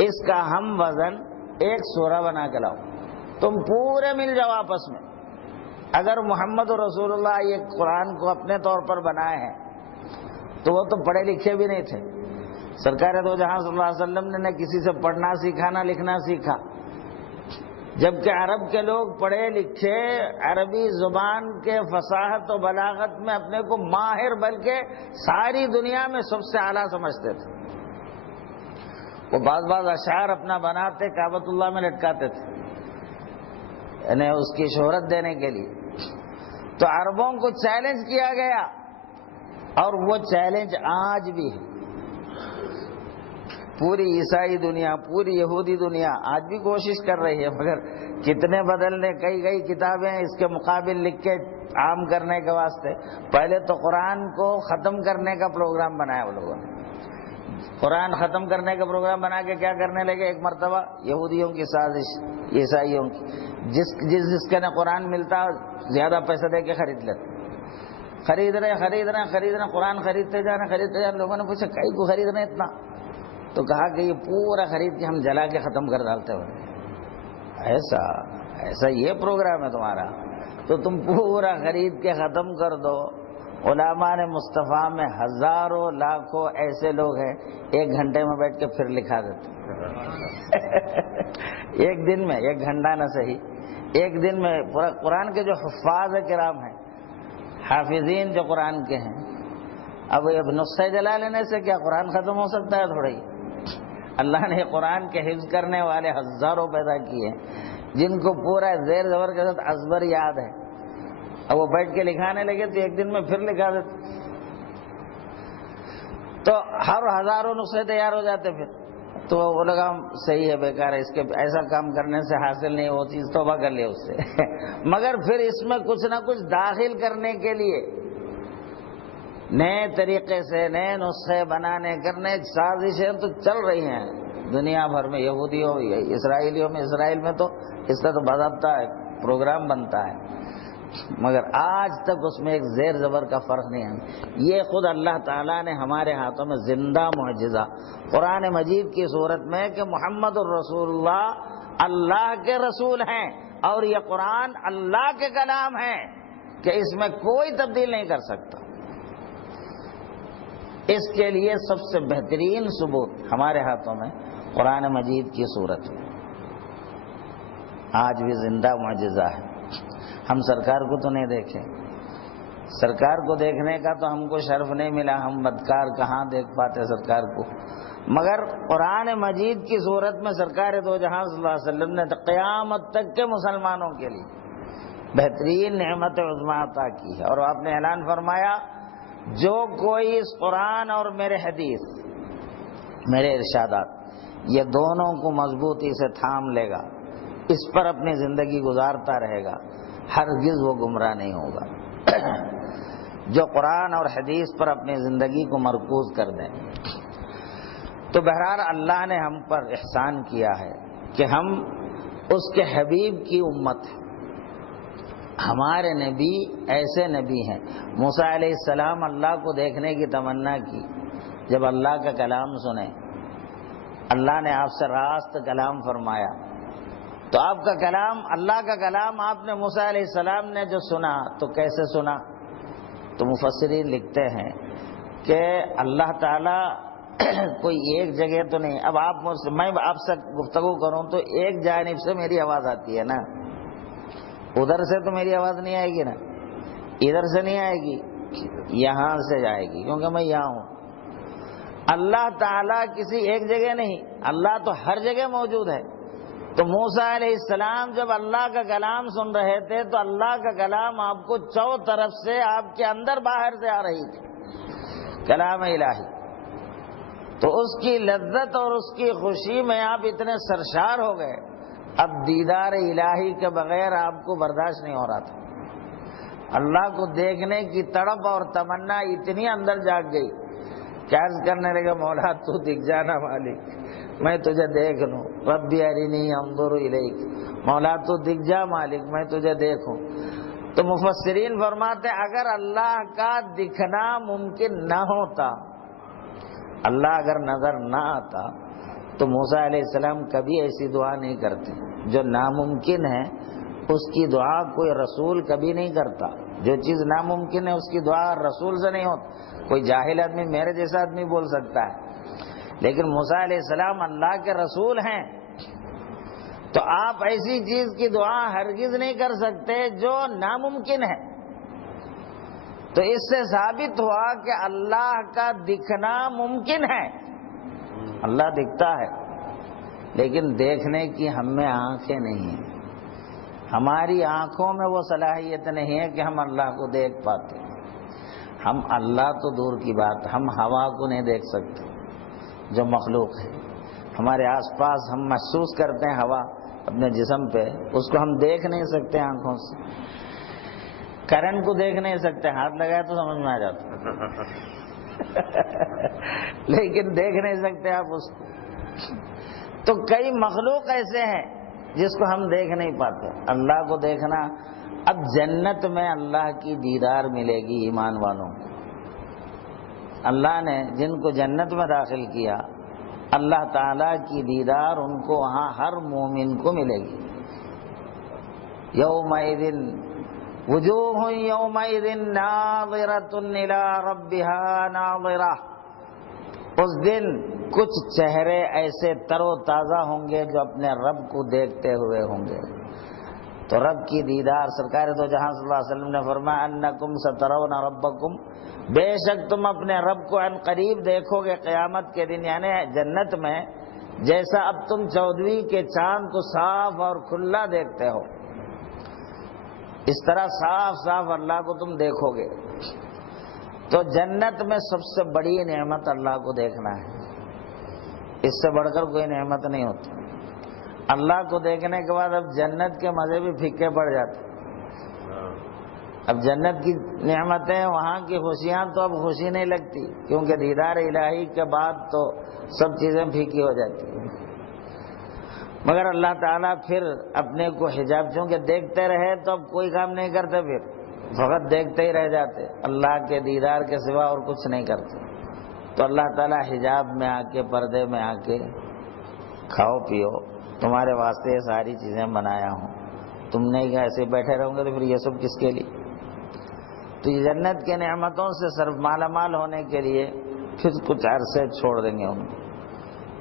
اس کا ہم وزن ایک سورہ بنا کے لاؤ. تم پورے مل جاؤ آپس میں. اگر محمد رسول اللہ یہ قرآن کو اپنے طور پر بنائے ہیں تو وہ تو پڑھے لکھے بھی نہیں تھے. سرکار دو جہاں صلی اللہ علیہ وسلم نے نہ کسی سے پڑھنا سیکھا نہ لکھنا سیکھا، جبکہ عرب کے لوگ پڑھے لکھے، عربی زبان کے فصاحت و بلاغت میں اپنے کو ماہر، بلکہ ساری دنیا میں سب سے اعلیٰ سمجھتے تھے. وہ بعض اشعار اپنا بناتے، کعبۃ اللہ میں لٹکاتے تھے، یعنی اس کی شہرت دینے کے لیے. تو عربوں کو چیلنج کیا گیا، اور وہ چیلنج آج بھی ہے. پوری عیسائی دنیا، پوری یہودی دنیا آج بھی کوشش کر رہی ہے، مگر کتنے بدلنے، کئی کتابیں اس کے مقابل لکھ کے عام کرنے کے واسطے. پہلے تو قرآن کو ختم کرنے کا پروگرام بنایا وہ لوگوں نے. قرآن ختم کرنے کا پروگرام بنا کے کیا کرنے لگے، ایک مرتبہ یہودیوں کی سازش، عیسائیوں کی، جس کے نہ قرآن ملتا زیادہ پیسہ دے کے خرید لیتے. خرید رہے قرآن خریدتے جانا. لوگوں نے پوچھا کئی کو خرید رہے اتنا؟ تو کہا کہ یہ پورا خرید کے ہم جلا کے ختم کر ڈالتے ہوئے. ایسا یہ پروگرام ہے تمہارا؟ تو تم پورا خرید کے ختم کر دو. علماء نے مصطفیٰ میں ہزاروں لاکھوں ایسے لوگ ہیں، 1 گھنٹے میں بیٹھ کے پھر لکھا دیتے. ایک دن میں، 1 گھنٹہ نہ صحیح، 1 دن میں پورا قرآن کے جو حفاظ کرام ہیں، حافظین جو قرآن کے ہیں. اب یہ نسخے جلا لینے سے کیا قرآن ختم ہو سکتا ہے؟ تھوڑا ہی. اللہ نے قرآن کے حفظ کرنے والے ہزاروں پیدا کیے ہیں، جن کو پورا زیر زبر کے ساتھ ازبر یاد ہے. اب وہ بیٹھ کے لکھانے لگے تو 1 دن میں پھر لکھا دیتے، تو ہر ہزاروں نسخے تیار ہو جاتے. پھر تو وہ لگا صحیح ہے، بیکار ہے، اس کے ایسا کام کرنے سے حاصل نہیں، وہ چیز توبہ کر لیا اس سے. مگر پھر اس میں کچھ نہ کچھ داخل کرنے کے لیے نئے طریقے سے نئے نسخے بنانے کرنے سازشیں تو چل رہی ہیں دنیا بھر میں. یہودیوں، اسرائیلیوں میں، اسرائیل میں تو اس کا تو باضابطہ پروگرام بنتا ہے، مگر آج تک اس میں ایک زیر زبر کا فرق نہیں ہے. یہ خود اللہ تعالیٰ نے ہمارے ہاتھوں میں زندہ معجزہ قرآن مجید کی صورت میں کہ محمد الرسول اللہ اللہ کے رسول ہیں، اور یہ قرآن اللہ کے کلام ہے کہ اس میں کوئی تبدیل نہیں کر سکتا. اس کے لیے سب سے بہترین ثبوت ہمارے ہاتھوں میں قرآن مجید کی صورت ہے. آج بھی زندہ معجزہ ہے. ہم سرکار کو تو نہیں دیکھے، سرکار کو دیکھنے کا تو ہم کو شرف نہیں ملا، ہم بدکار کہاں دیکھ پاتے سرکار کو. مگر قرآن مجید کی صورت میں سرکار دو جہاں صلی اللہ علیہ وسلم نے قیامت تک کے مسلمانوں کے لیے بہترین نعمت عظمیٰ عطا کی ہے. اور آپ نے اعلان فرمایا جو کوئی اس قرآن اور میرے حدیث، میرے ارشادات، یہ دونوں کو مضبوطی سے تھام لے گا، اس پر اپنی زندگی گزارتا رہے گا، ہرگز وہ گمراہ نہیں ہوگا. جو قرآن اور حدیث پر اپنی زندگی کو مرکوز کر دیں۔ تو بہرحال اللہ نے ہم پر احسان کیا ہے کہ ہم اس کے حبیب کی امت ہیں۔ ہمارے نبی ایسے نبی ہیں۔ موسیٰ علیہ السلام اللہ کو دیکھنے کی تمنا کی، جب اللہ کا کلام سنے، اللہ نے آپ سے راست کلام فرمایا، تو آپ کا کلام، اللہ کا کلام آپ نے موسیٰ علیہ السلام نے جو سنا تو کیسے سنا؟ تو مفسرین لکھتے ہیں کہ اللہ تعالیٰ کوئی ایک جگہ تو نہیں، اب میں آپ سے گفتگو کروں تو ایک جانب سے میری آواز آتی ہے نا، ادھر سے تو میری آواز نہیں آئے گی نا، ادھر سے نہیں آئے گی، یہاں سے جائے گی، کیونکہ میں یہاں ہوں۔ اللہ تعالیٰ کسی ایک جگہ نہیں، اللہ تو ہر جگہ موجود ہے۔ تو موسیٰ علیہ السلام جب اللہ کا کلام سن رہے تھے تو اللہ کا کلام آپ کو چاروں طرف سے آپ کے اندر باہر سے آ رہی تھی، کلام الہی۔ تو اس کی لذت اور اس کی خوشی میں آپ اتنے سرشار ہو گئے، اب دیدار الہی کے بغیر آپ کو برداشت نہیں ہو رہا تھا۔ اللہ کو دیکھنے کی تڑپ اور تمنا اتنی اندر جاگ گئی کہ عرض کرنے لگے، مولا تو دکھ جانا مالک، میں تجھے دیکھ لوں، ربی ارنی انظر الیک، مولا تو دکھ جا مالک، میں تجھے دیکھوں۔ تو مفسرین فرماتے اگر اللہ کا دکھنا ممکن نہ ہوتا، اللہ اگر نظر نہ آتا تو موسیٰ علیہ السلام کبھی ایسی دعا نہیں کرتے۔ جو ناممکن ہے اس کی دعا کوئی رسول کبھی نہیں کرتا، جو چیز ناممکن ہے اس کی دعا رسول سے نہیں ہوتی۔ کوئی جاہل آدمی، میرے جیسا آدمی بول سکتا ہے، لیکن موسیٰ علیہ السلام اللہ کے رسول ہیں، تو آپ ایسی چیز کی دعا ہرگز نہیں کر سکتے جو ناممکن ہے۔ تو اس سے ثابت ہوا کہ اللہ کا دکھنا ممکن ہے، اللہ دکھتا ہے، لیکن دیکھنے کی ہم میں آنکھیں نہیں ہیں، ہماری آنکھوں میں وہ صلاحیت نہیں ہے کہ ہم اللہ کو دیکھ پاتے۔ ہم اللہ تو دور کی بات، ہم ہوا کو نہیں دیکھ سکتے جو مخلوق ہے ہمارے آس پاس، ہم محسوس کرتے ہیں ہوا اپنے جسم پہ، اس کو ہم دیکھ نہیں سکتے آنکھوں سے۔ کرنٹ کو دیکھ نہیں سکتے، ہاتھ لگایا تو سمجھ میں آ جاتا لیکن دیکھ نہیں سکتے آپ اس کو۔ تو کئی مخلوق ایسے ہیں جس کو ہم دیکھ نہیں پاتے، اللہ کو دیکھنا۔ اب جنت میں اللہ کی دیدار ملے گی ایمان والوں کو۔ اللہ نے جن کو جنت میں داخل کیا، اللہ تعالیٰ کی دیدار ان کو وہاں ہر مومن کو ملے گی۔ یومئذ وجوہ یومئذ ناظرۃ الی ربها ناظرہ، اس دن کچھ چہرے ایسے تر و تازہ ہوں گے جو اپنے رب کو دیکھتے ہوئے ہوں گے۔ تو رب کی دیدار، سرکار دو جہاں صلی اللہ علیہ وسلم نے فرمایا انکم سترون ربکم، بے شک تم اپنے رب کو عن قریب دیکھو گے قیامت کے دن، یعنی جنت میں جیسا اب تم 14ویں کے چاند کو صاف اور کھلا دیکھتے ہو، اس طرح صاف صاف اللہ کو تم دیکھو گے۔ تو جنت میں سب سے بڑی نعمت اللہ کو دیکھنا ہے، اس سے بڑھ کر کوئی نعمت نہیں ہوتی۔ اللہ کو دیکھنے کے بعد اب جنت کے مزے بھی پھیکے پڑ جاتے۔ اب جنت کی نعمتیں، وہاں کی خوشیاں تو اب خوشی نہیں لگتی، کیونکہ دیدار الہی کے بعد تو سب چیزیں پھیکی ہو جاتی ہیں۔ مگر اللہ تعالیٰ پھر اپنے کو حجاب، چونکہ دیکھتے رہے تو اب کوئی کام نہیں کرتے، پھر فقط دیکھتے ہی رہ جاتے، اللہ کے دیدار کے سوا اور کچھ نہیں کرتے۔ تو اللہ تعالیٰ حجاب میں آ کے، پردے میں آ کے، کھاؤ پیو، تمہارے واسطے یہ ساری چیزیں بنایا ہوں، تم نہیں ایسے بیٹھے رہو گے تو پھر یہ سب کس کے لیے؟ تو یہ جنت کے نعمتوں سے صرف مالا مال ہونے کے لیے پھر کچھ عرصے چھوڑ دیں گے ان کو،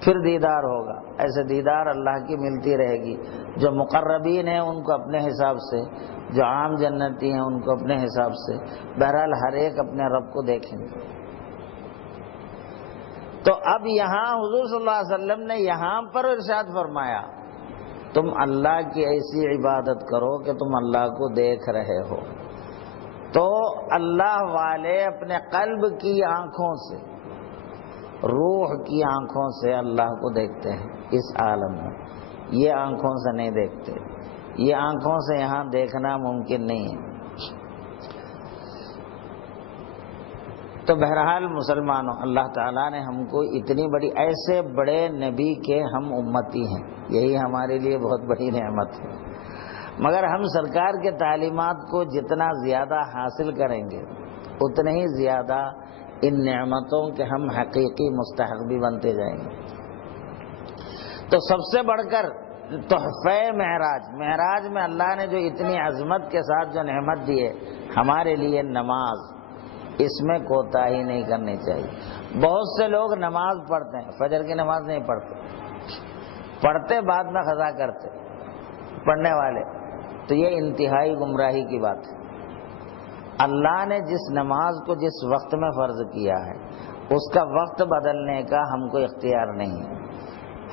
پھر دیدار ہوگا۔ ایسے دیدار اللہ کی ملتی رہے گی۔ جو مقربین ہیں ان کو اپنے حساب سے، جو عام جنتی ہیں ان کو اپنے حساب سے، بہرحال ہر ایک اپنے رب کو دیکھیں گے۔ تو اب یہاں حضور صلی اللہ علیہ وسلم نے یہاں پر ارشاد فرمایا، تم اللہ کی ایسی عبادت کرو کہ تم اللہ کو دیکھ رہے ہو۔ تو اللہ والے اپنے قلب کی آنکھوں سے، روح کی آنکھوں سے اللہ کو دیکھتے ہیں اس عالم میں، یہ آنکھوں سے نہیں دیکھتے، یہ آنکھوں سے یہاں دیکھنا ممکن نہیں ہے۔ تو بہرحال مسلمانوں، اللہ تعالیٰ نے ہم کو اتنی بڑی، ایسے بڑے نبی کے ہم امتی ہیں، یہی ہمارے لیے بہت بڑی نعمت ہے۔ مگر ہم سرکار کے تعلیمات کو جتنا زیادہ حاصل کریں گے اتنے ہی زیادہ ان نعمتوں کے ہم حقیقی مستحق بھی بنتے جائیں گے۔ تو سب سے بڑھ کر تحفہ معراج میں اللہ نے جو اتنی عظمت کے ساتھ جو نعمت دی ہے ہمارے لیے، نماز، اس میں کوتاہی نہیں کرنی چاہیے۔ بہت سے لوگ نماز پڑھتے ہیں، فجر کی نماز نہیں پڑھتے بعد میں قضا کرتے پڑھنے والے، تو یہ انتہائی گمراہی کی بات ہے۔ اللہ نے جس نماز کو جس وقت میں فرض کیا ہے اس کا وقت بدلنے کا ہم کو اختیار نہیں ہے۔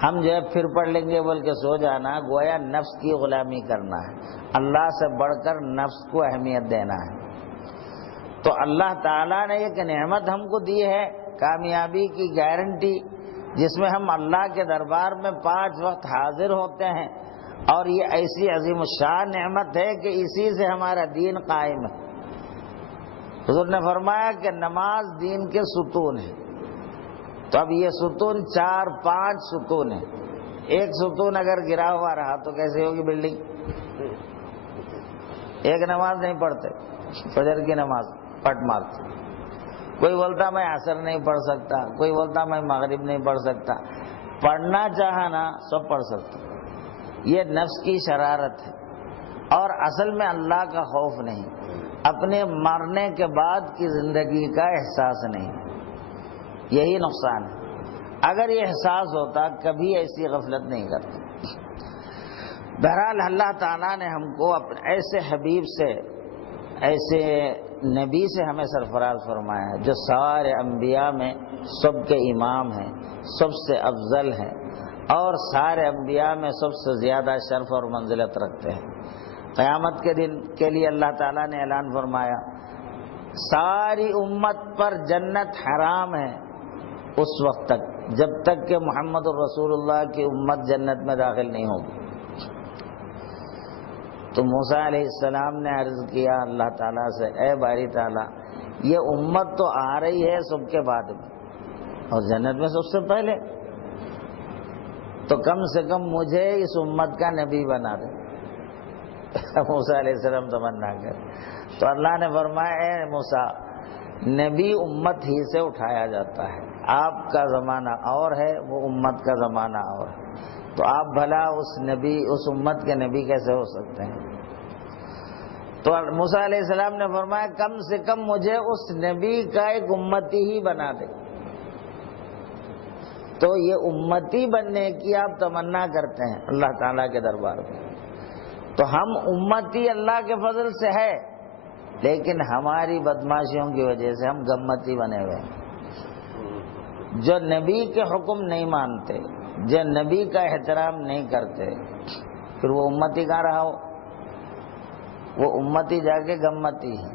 ہم جو ہے پھر پڑھ لیں گے بول کے سو جانا، گویا نفس کی غلامی کرنا ہے، اللہ سے بڑھ کر نفس کو اہمیت دینا ہے۔ تو اللہ تعالیٰ نے ایک نعمت ہم کو دی ہے، کامیابی کی گارنٹی، جس میں ہم اللہ کے دربار میں 5 وقت حاضر ہوتے ہیں، اور یہ ایسی عظیم الشان نعمت ہے کہ اسی سے ہمارا دین قائم ہے۔ حضور نے فرمایا کہ نماز دین کے ستون ہے۔ تو اب یہ ستون 4-5 ستون ہیں، ایک ستون اگر گرا ہوا رہا تو کیسے ہوگی بلڈنگ؟ ایک نماز نہیں پڑھتے، فجر کی نماز پٹ مارتے، کوئی بولتا میں عصر نہیں پڑھ سکتا، کوئی بولتا میں مغرب نہیں پڑھ سکتا۔ پڑھنا چاہا نا سب پڑھ سکتا، یہ نفس کی شرارت ہے، اور اصل میں اللہ کا خوف نہیں، اپنے مرنے کے بعد کی زندگی کا احساس نہیں، یہی نقصان ہے۔ اگر یہ احساس ہوتا کبھی ایسی غفلت نہیں کرتا۔ بہرحال اللہ تعالیٰ نے ہم کو اپنے ایسے حبیب سے، ایسے نبی سے ہمیں سرفراز فرمایا ہے جو سارے انبیاء میں سب کے امام ہیں، سب سے افضل ہیں، اور سارے انبیاء میں سب سے زیادہ شرف اور منزلت رکھتے ہیں۔ قیامت کے دن کے لیے اللہ تعالیٰ نے اعلان فرمایا ساری امت پر جنت حرام ہے اس وقت تک جب تک کہ محمد الرسول اللہ کی امت جنت میں داخل نہیں ہوگی۔ تو موسیٰ علیہ السلام نے عرض کیا اللہ تعالیٰ سے، اے باری تعالیٰ، یہ امت تو آ رہی ہے سب کے بعد میں اور جنت میں سب سے پہلے، تو کم سے کم مجھے اس امت کا نبی بنا دے۔ موسیٰ علیہ السلام تمنا کر، تو اللہ نے فرمایا اے موسیٰ، نبی امت ہی سے اٹھایا جاتا ہے، آپ کا زمانہ اور ہے، وہ امت کا زمانہ اور ہے، تو آپ بھلا اس نبی، اس امت کے نبی کیسے ہو سکتے ہیں؟ تو موسیٰ علیہ السلام نے فرمایا کم سے کم مجھے اس نبی کا ایک امتی ہی بنا دے۔ تو یہ امتی بننے کی آپ تمنا کرتے ہیں اللہ تعالیٰ کے دربار میں، تو ہم امتی اللہ کے فضل سے ہے، لیکن ہماری بدماشیوں کی وجہ سے ہم گمتی بنے ہوئے ہیں، جو نبی کے حکم نہیں مانتے، جو نبی کا احترام نہیں کرتے، پھر وہ امتی کہاں رہا ہو؟ وہ امتی جا کے گمتی ہے،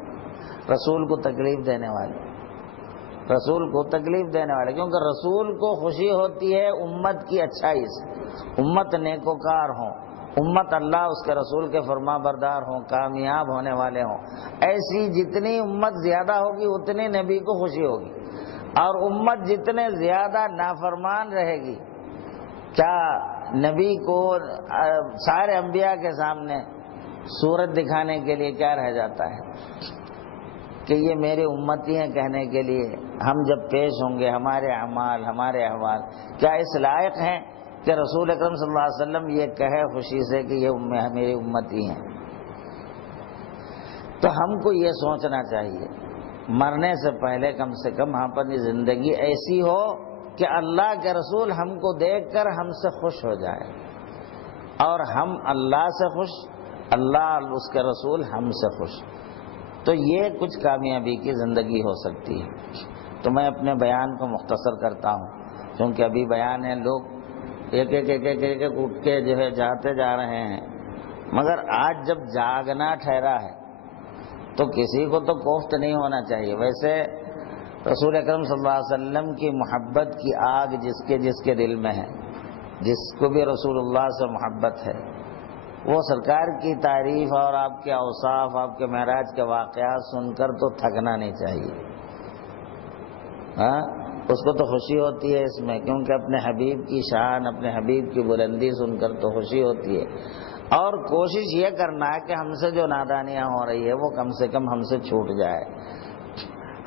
رسول کو تکلیف دینے والے، رسول کو تکلیف دینے والے، کیونکہ رسول کو خوشی ہوتی ہے امت کی اچھائی سے، امت نیکوکار ہوں، امت اللہ اس کے رسول کے فرما بردار ہوں، کامیاب ہونے والے ہوں۔ ایسی جتنی امت زیادہ ہوگی اتنی نبی کو خوشی ہوگی، اور امت جتنے زیادہ نافرمان رہے گی، کیا نبی کو سارے انبیاء کے سامنے صورت دکھانے کے لیے کیا رہ جاتا ہے کہ یہ میرے امتی ہیں کہنے کے لیے؟ ہم جب پیش ہوں گے ہمارے اعمال، ہمارے احوال کیا اس لائق ہیں کہ رسول اکرم صلی اللہ علیہ وسلم یہ کہے خوشی سے کہ یہ میری امتی ہیں؟ تو ہم کو یہ سوچنا چاہیے مرنے سے پہلے کم سے کم ہم اپنی زندگی ایسی ہو کہ اللہ کے رسول ہم کو دیکھ کر ہم سے خوش ہو جائے، اور ہم اللہ سے خوش، اللہ اس کے رسول ہم سے خوش، تو یہ کچھ کامیابی کی زندگی ہو سکتی ہے۔ تو میں اپنے بیان کو مختصر کرتا ہوں کیونکہ ابھی بیان ہے، لوگ ایک اٹھ کے جو ہے جاتے جا رہے ہیں، مگر آج جب جاگنا ٹھہرا ہے تو کسی کو تو کوفت نہیں ہونا چاہیے۔ ویسے رسول اکرم صلی اللہ علیہ وسلم کی محبت کی آگ جس کے دل میں ہے، جس کو بھی رسول اللہ سے محبت ہے، وہ سرکار کی تعریف اور آپ کے اوصاف، آپ کے معراج کے واقعات سن کر تو تھکنا نہیں چاہیے، ہاں اس کو تو خوشی ہوتی ہے اس میں، کیونکہ اپنے حبیب کی شان، اپنے حبیب کی بلندی سن کر تو خوشی ہوتی ہے۔ اور کوشش یہ کرنا ہے کہ ہم سے جو نادانیاں ہو رہی ہے وہ کم سے کم ہم سے چھوٹ جائے،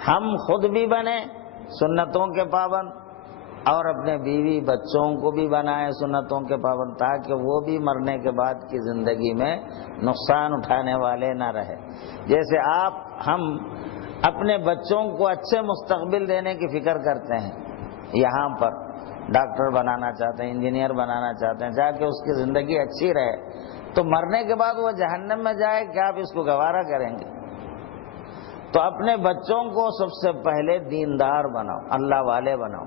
ہم خود بھی بنیں سنتوں کے پابند اور اپنے بیوی بچوں کو بھی بنائیں سنتوں کے پابند، تاکہ وہ بھی مرنے کے بعد کی زندگی میں نقصان اٹھانے والے نہ رہے۔ جیسے ہم اپنے بچوں کو اچھے مستقبل دینے کی فکر کرتے ہیں، یہاں پر ڈاکٹر بنانا چاہتے ہیں، انجینئر بنانا چاہتے ہیں، تاکہ اس کی زندگی اچھی رہے، تو مرنے کے بعد وہ جہنم میں جائے، کیا آپ اس کو گوارا کریں گے؟ تو اپنے بچوں کو سب سے پہلے دیندار بناؤ، اللہ والے بناؤ،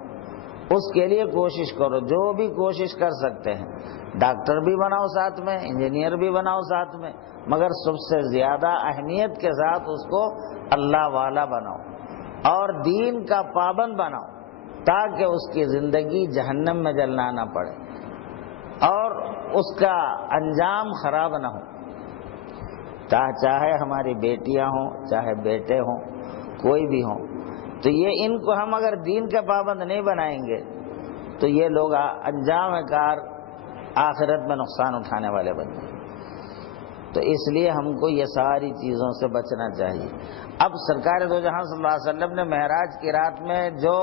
اس کے لیے کوشش کرو، جو بھی کوشش کر سکتے ہیں، ڈاکٹر بھی بناؤ ساتھ میں، انجینئر بھی بناؤ ساتھ میں، مگر سب سے زیادہ اہمیت کے ساتھ اس کو اللہ والا بناؤ اور دین کا پابند بناؤ، تاکہ اس کی زندگی جہنم میں جلنا نہ پڑے اور اس کا انجام خراب نہ ہو۔ چاہے ہماری بیٹیاں ہوں، چاہے بیٹے ہوں، کوئی بھی ہوں، تو یہ ان کو ہم اگر دین کا پابند نہیں بنائیں گے تو یہ لوگ انجام کار آخرت میں نقصان اٹھانے والے بن جائیں۔ تو اس لیے ہم کو یہ ساری چیزوں سے بچنا چاہیے۔ اب سرکار دو جہاں صلی اللہ علیہ وسلم نے معراج کی رات میں جو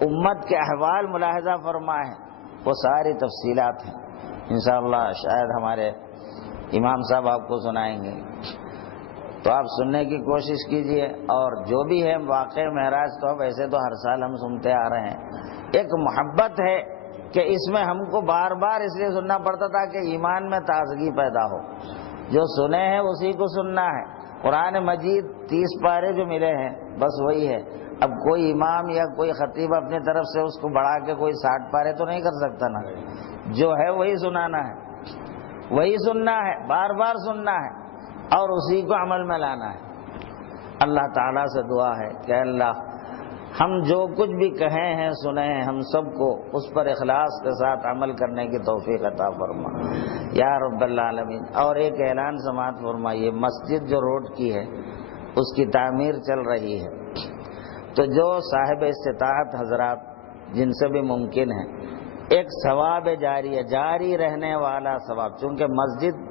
امت کے احوال ملاحظہ فرمائے ہیں وہ ساری تفصیلات ہیں، انشاءاللہ شاید ہمارے امام صاحب آپ کو سنائیں گے، تو آپ سننے کی کوشش کیجئے۔ اور جو بھی ہے واقع معراج تو ویسے تو ہر سال ہم سنتے آ رہے ہیں، ایک محبت ہے کہ اس میں ہم کو بار بار اس لیے سننا پڑتا تھا کہ ایمان میں تازگی پیدا ہو، جو سنے ہیں اسی کو سننا ہے۔ قرآن مجید 30 پارے جو ملے ہیں بس وہی ہے، اب کوئی امام یا کوئی خطیب اپنی طرف سے اس کو بڑھا کے کوئی 60 پارے تو نہیں کر سکتا نا، جو ہے وہی سنانا ہے، وہی سننا ہے، بار بار سننا ہے اور اسی کو عمل میں لانا ہے۔ اللہ تعالیٰ سے دعا ہے کہ اللہ ہم جو کچھ بھی کہیں ہیں سنے ہیں، ہم سب کو اس پر اخلاص کے ساتھ عمل کرنے کی توفیق عطا فرما یا رب العالمین۔ اور ایک اعلان سماعت فرمائیے، مسجد جو روڈ کی ہے اس کی تعمیر چل رہی ہے، تو جو صاحب استطاعت حضرات جن سے بھی ممکن ہے، ایک ثواب جاری ہے، جاری رہنے والا ثواب، چونکہ مسجد